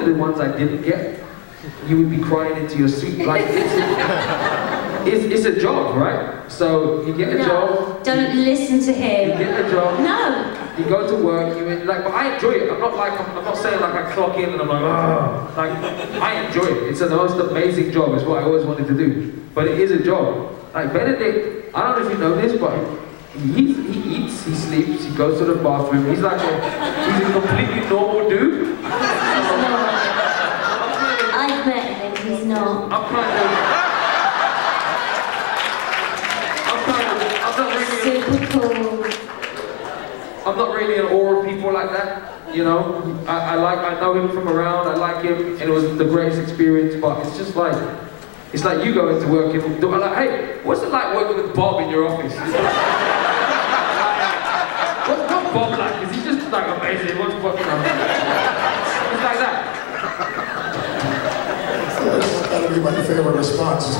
you the ones I didn't get, you would be crying into your seat. Like, it's a job, right? So you get a job. Don't listen to him. You get a job. No. You go to work. But I enjoy it. I'm not saying like I clock in and I'm like, oh. Like, I enjoy it. It's the most amazing job. It's what I always wanted to do. But it is a job. Like Benedict, I don't know if you know this, but he eats, he sleeps, he goes to the bathroom. He's a completely normal dude. I've met him. He's not. I'm Super cool. I'm not really in awe of people like that, you know. I know him from around, I like him, and it was the greatest experience, but it's just like, it's like you go into work and I'm like, hey, what's it like working with Bob in your office? What's Bob like? Is he just like amazing? What's Bob like? It's like that. That'll be my favorite response.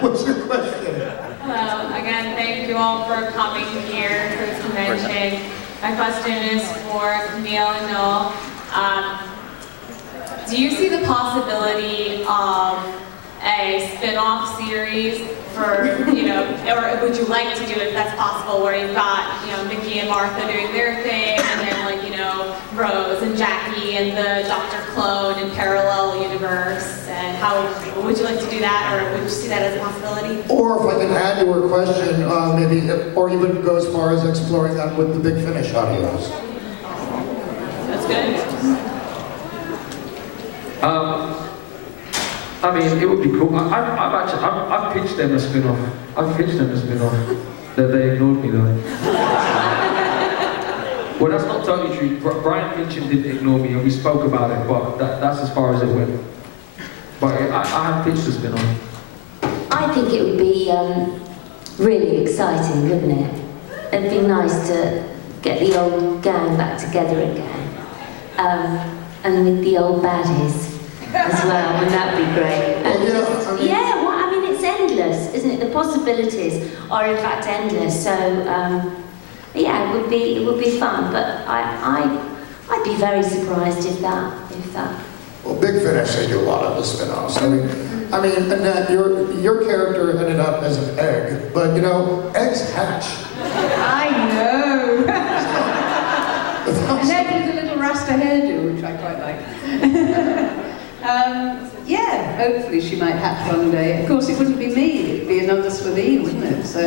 What's your question? Hello, again, thank you all for coming here to this convention. My question is for Camille and Noel. Do you see the possibility of a spin-off series for, or would you like to do it if that's possible, where you've got, Mickey and Martha doing their thing, and then Rose and Jackie and the Dr. Clone in parallel universe, and how would you like to do that, or would you see that as a possibility? Or if I can add to her question, maybe, or even go as far as exploring that with the Big Finish audios. That's good. I mean, it would be cool. I've pitched them a spin-off. That they ignored me though. Well, that's not totally true. Brian Fincham didn't ignore me, and we spoke about it, but that's as far as it went. But I have pitched a spin-off. I think it would be really exciting, wouldn't it? It'd be nice to get the old gang back together again. And with the old baddies as well, wouldn't that be great? And it's endless, isn't it? The possibilities are in fact endless. So it would be fun. But I'd be very surprised if that. Well, Big Finish, they do a lot of the spin-offs. I mean, Annette, your character ended up as an egg, but eggs hatch. I know. Annette with a little Rasta hairdo, which I quite like. Hopefully she might hatch one day. Of course, it wouldn't be me, it'd be another Slitheen, wouldn't it? So,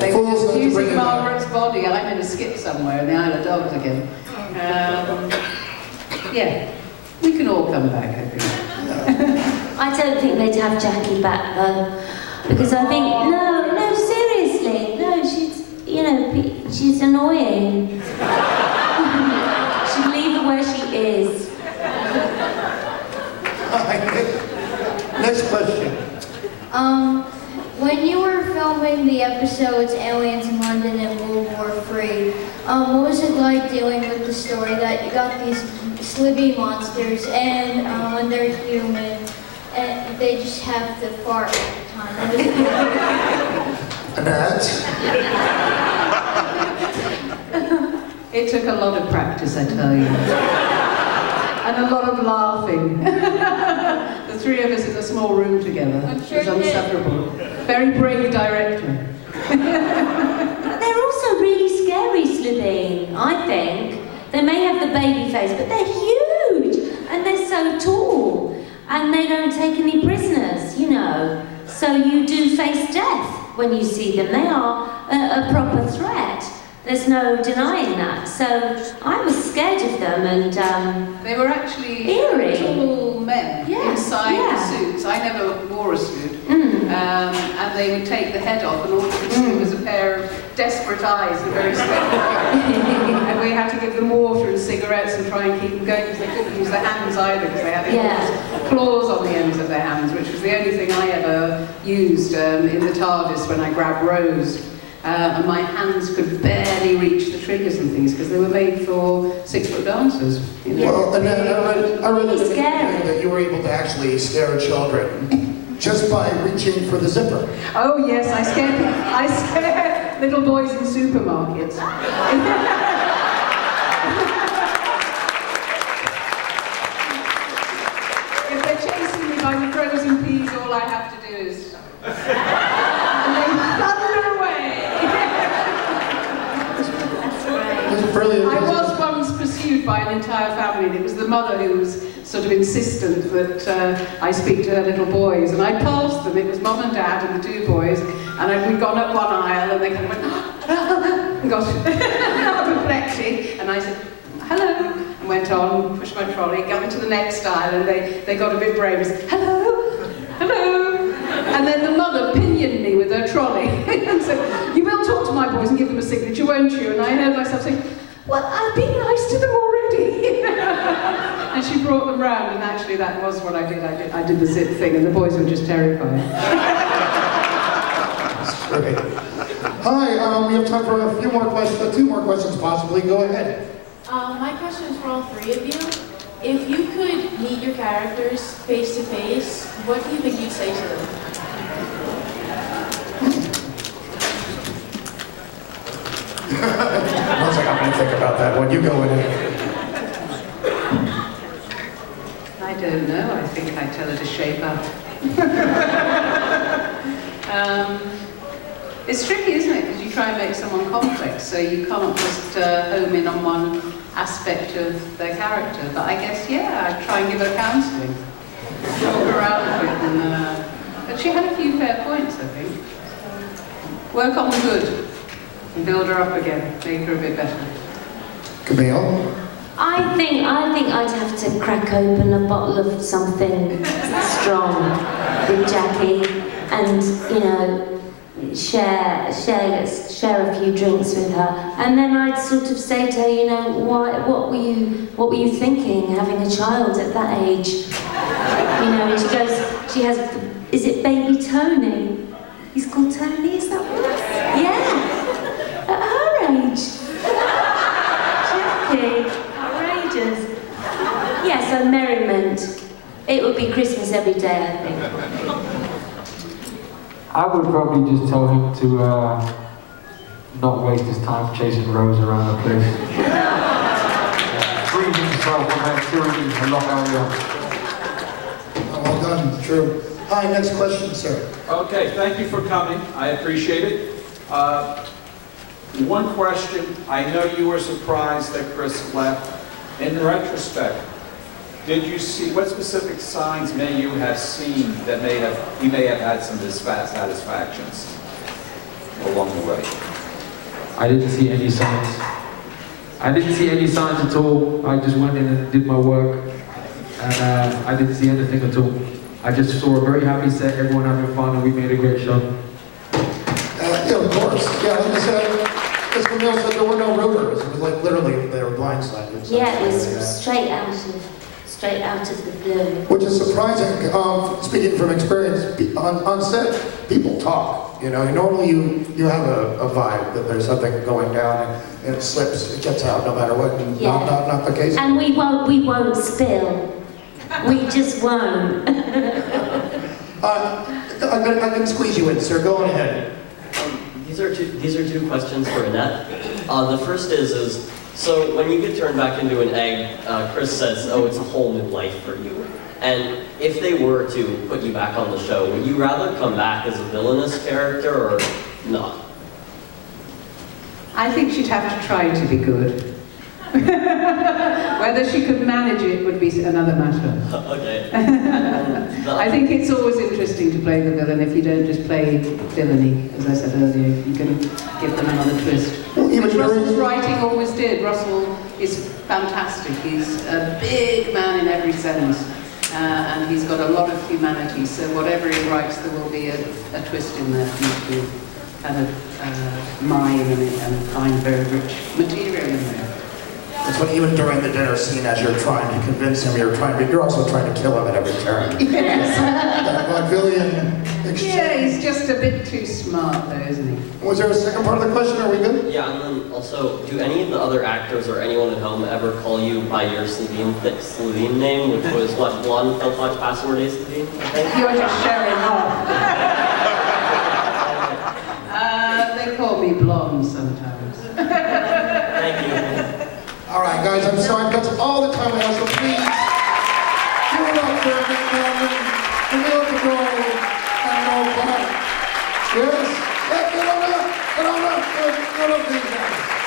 they were just using Margaret's body. I'm in a skip somewhere in the Isle of Dogs again. We can all come back, I think. I don't think they'd have Jackie back though, because I think no, seriously, no, she's annoying. She'd leave her where she is. Next question. When you were filming the episodes Aliens in London and World War III, what was it like dealing with the story that you got these slithy monsters and when they're human, and they just have to fart all the time? Annette? It took a lot of practice, I tell you. And a lot of laughing. The three of us in a small room together. I'm sure it was insufferable. Very brave director. They're also really scary, Slitheen, I think. They may have the baby face, but they're huge! And they're so tall. And they don't take any prisoners, So you do face death when you see them. They are a proper threat. There's no denying that. So I was scared of them, and they were actually eerie. Tall men inside the suits. I never wore a suit. And they would take the head off, and all you could see was a pair of desperate eyes and very slender. And we had to give them water and cigarettes and try and keep them going, because they couldn't use their hands either, because they had enormous claws on the ends of their hands, which was the only thing I ever used in the TARDIS when I grabbed Rose. And my hands could barely reach the triggers and things because they were made for 6-foot dancers. Well, Annette, I read that you were able to actually scare children just by reaching for the zipper. Oh yes, I scared little boys in supermarkets. it's fairly... I was once pursued by an entire family, and it was the mother who was sort of insistent that I speak to her little boys. And I passed them. It was Mum and Dad and the two boys, and we'd gone up one aisle, and they kind of went, and got apoplectic, and I said, hello, and went on, pushed my trolley, got into the next aisle, and they got a bit brave and said, hello, hello. And then the mother pinioned me with her trolley and said, you will talk to my boys and give them a signature, won't you? And I heard myself saying, well, I've been nice to them already. And she brought them round, and actually that was what I did. I did the zip thing, and the boys were just terrified. That's great. Hi, we have time for a few more questions, 2 more questions possibly. Go ahead. My question is for all 3 of you. If you could meet your characters face to face, what do you think you'd say to them? Looks like I'm going to think about that one. You go in it. I don't know. I think I'd tell her to shape up. It's tricky, isn't it? Because you try and make someone complex, so you can't just home in on one aspect of their character. But I guess, yeah, I'd try and give her counselling. Talk her out of it. And, but she had a few fair points, I think. Work on the good and build her up again, make her a bit better. Camille? I think I'd have to crack open a bottle of something strong with Jackie, and you know, share a few drinks with her, and then I'd sort of say to her, you know, what were you thinking having a child at that age? You know, and she goes, she has, is it baby Tony? He's called Tony, is that what? Yeah, at her age. Jackie, outrageous. Yeah, so merriment. It would be Christmas every day, I think. I would probably just tell him to not waste his time chasing Rose around the place. Free himself from that tyranny a lot earlier. Oh, well done, true. Hi, next question, sir. Okay, thank you for coming. I appreciate it. One question. I know you were surprised that Chris left. In retrospect, did you see, what specific signs may you have seen that you may have had some dissatisfactions along the way? I didn't see any signs. I didn't see any signs at all. I just went in and did my work, and I didn't see anything at all. I just saw a very happy set, everyone having fun, and we made a great show. Yeah, of course. Yeah, like I said, as Camille said, there were no rumors. It was like literally they were blindsided. Yeah, it was straight out of the blue. Which is surprising. Speaking from experience, on set, people talk. You know, normally you have a vibe that there's something going down, and it slips, it gets out no matter what. And Yeah. not the case. And we won't spill. We just won't. I can squeeze you in, sir. Go on ahead. These are two questions for Annette. The first is so when you get turned back into an egg, Chris says, oh, it's a whole new life for you. And if they were to put you back on the show, would you rather come back as a villainous character or not? I think she'd have to try to be good. Whether she could manage it would be another matter. Okay. I think it's always interesting to play the villain if you don't just play villainy, as I said earlier. You can give them another twist. Which Russell's writing always did. Russell is fantastic. He's a big man in every sense. And he's got a lot of humanity. So whatever he writes, there will be a twist in there for you to kind of mine and find very rich material in there. It's when even during the dinner scene, as you're trying to convince him, you're also trying to kill him at every turn. Yes. That vaudevillian exchange. Yeah, he's just a bit too smart though, isn't he? Was there a second part of the question? Are we good? Yeah, and then also, do any of the other actors or anyone at home ever call you by your Slitheen name, which was what, Blonde Felt Watch Password is Slitheen, I think? You're just showing off. They call me blonde sometimes. Thank you. All right, guys, I'm sorry. That's all the time we have, so please give it up for Annette, Camille Coduri, and Noel Clarke. Yes? Get on up, these guys.